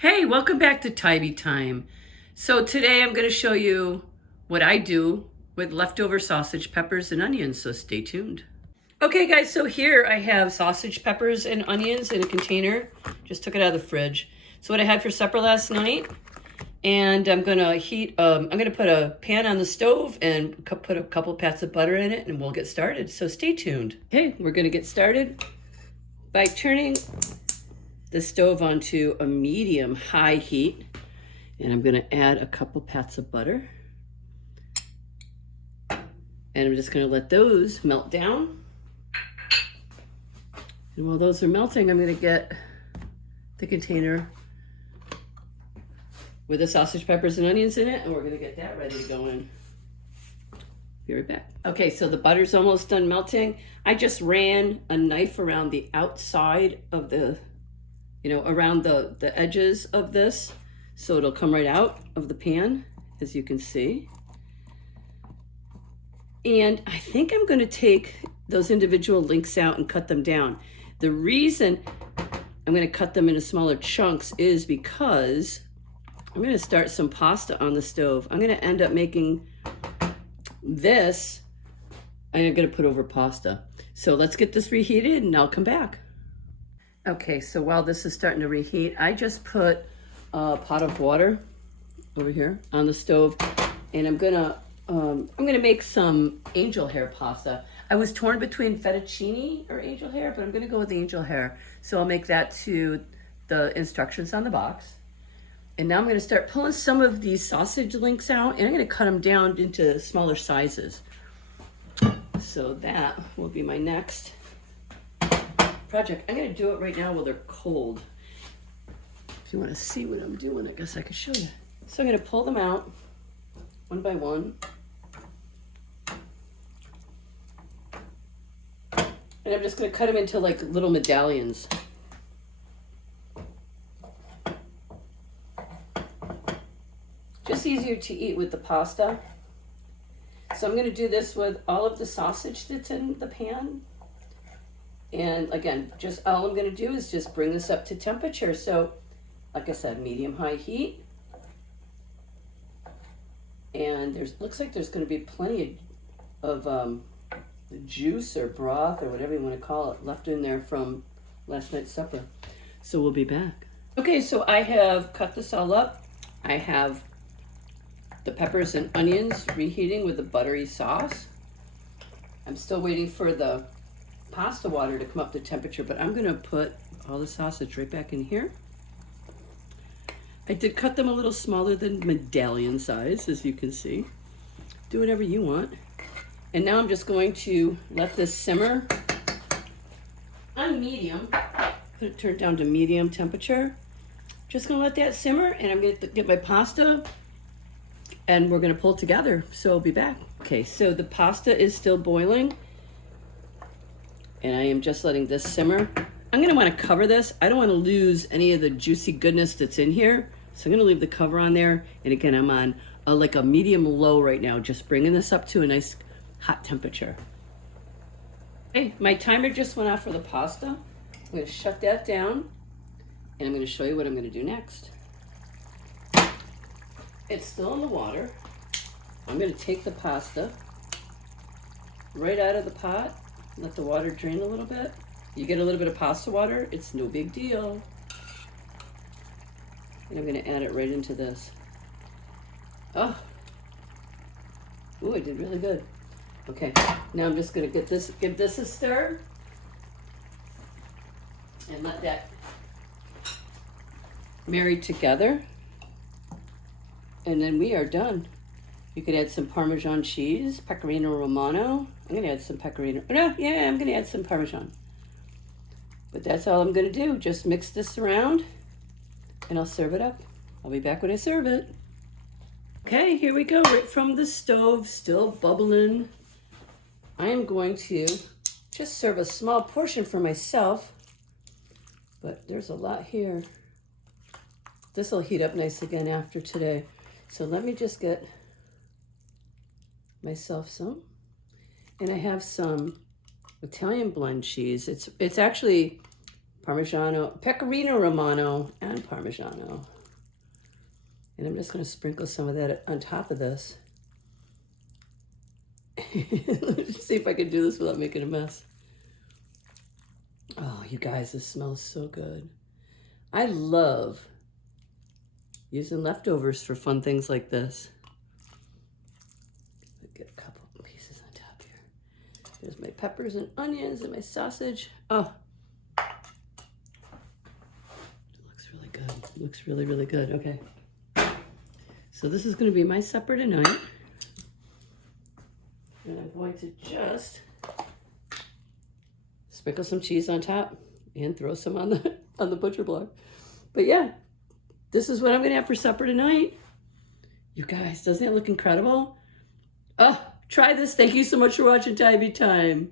Hey, welcome back to Tybee Time. So today I'm going to show you what I do with leftover sausage, peppers, and onions, so stay tuned. Okay guys, so here I have sausage, peppers, and onions in a container. Just took it out of the fridge. So what I had for supper last night, and I'm going to put a pan on the stove and put a couple pats of butter in it, and we'll get started. So stay tuned. Okay, we're going to get started by turning the stove onto a medium high heat, and I'm going to add a couple pats of butter, and I'm just going to let those melt down. And while those are melting, I'm going to get the container with the sausage, peppers, and onions in it, and we're going to get that ready to go in. Be right back. Okay, so the butter's almost done melting. I just ran a knife around the outside of the around the edges of this, so it'll come right out of the pan, as you can see. And I think I'm going to take those individual links out and cut them down. The reason I'm going to cut them into smaller chunks is because I'm going to start some pasta on the stove. I'm going to end up making this, and I'm going to put over pasta. So let's get this reheated and I'll come back. Okay, so while this is starting to reheat, I just put a pot of water over here on the stove, and I'm gonna make some angel hair pasta. I was torn between fettuccine or angel hair, but I'm gonna go with the angel hair. So I'll make that to the instructions on the box. And now I'm gonna start pulling some of these sausage links out, and I'm gonna cut them down into smaller sizes. So that will be my next project. I'm going to do it right now while they're cold. If you want to see what I'm doing, I guess I could show you. So I'm going to pull them out one by one. And I'm just going to cut them into like little medallions. Just easier to eat with the pasta. So I'm going to do this with all of the sausage that's in the pan. And again, just all I'm going to do is just bring this up to temperature. So, like I said, medium-high heat. And looks like there's going to be plenty of juice or broth or whatever you want to call it left in there from last night's supper. So we'll be back. Okay, so I have cut this all up. I have the peppers and onions reheating with the buttery sauce. I'm still waiting for the pasta water to come up to temperature, but I'm going to put all the sausage right back in here. I did cut them a little smaller than medallion size, as you can see. Do whatever you want. And now I'm just going to let this simmer on medium. Turn it down to medium temperature. Just going to let that simmer, and I'm going to get my pasta, and we're going to pull it together. So I'll be back. Okay, so the pasta is still boiling, and I am just letting this simmer. I'm gonna wanna cover this. I don't wanna lose any of the juicy goodness that's in here. So I'm gonna leave the cover on there. And again, I'm on like a medium low right now, just bringing this up to a nice hot temperature. Okay, my timer just went off for the pasta. I'm gonna shut that down, and I'm gonna show you what I'm gonna do next. It's still in the water. I'm gonna take the pasta right out of the pot. Let the water drain a little bit. You get a little bit of pasta water, it's no big deal. And I'm gonna add it right into this. Oh, ooh, I did really good. Okay, now I'm just gonna give this a stir, and let that marry together. And then we are done. You could add some Parmesan cheese, Pecorino Romano. I'm gonna add some Pecorino, I'm gonna add some Parmesan. But that's all I'm gonna do. Just mix this around, and I'll serve it up. I'll be back when I serve it. Okay, here we go, right from the stove, still bubbling. I am going to just serve a small portion for myself, but there's a lot here. This will heat up nice again after today. So let me just get myself some. And I have some Italian blend cheese. It's actually Pecorino Romano, and Parmigiano. And I'm just going to sprinkle some of that on top of this. Let's see if I can do this without making a mess. Oh, you guys, this smells so good. I love using leftovers for fun things like this. Get a couple pieces on top here. There's my peppers and onions and my sausage. Oh, it looks really good. It looks really, really good. Okay. So this is going to be my supper tonight. And I'm going to just sprinkle some cheese on top and throw some on the butcher block. But yeah, this is what I'm going to have for supper tonight. You guys, doesn't it look incredible? Oh, try this. Thank you so much for watching Time Be Time.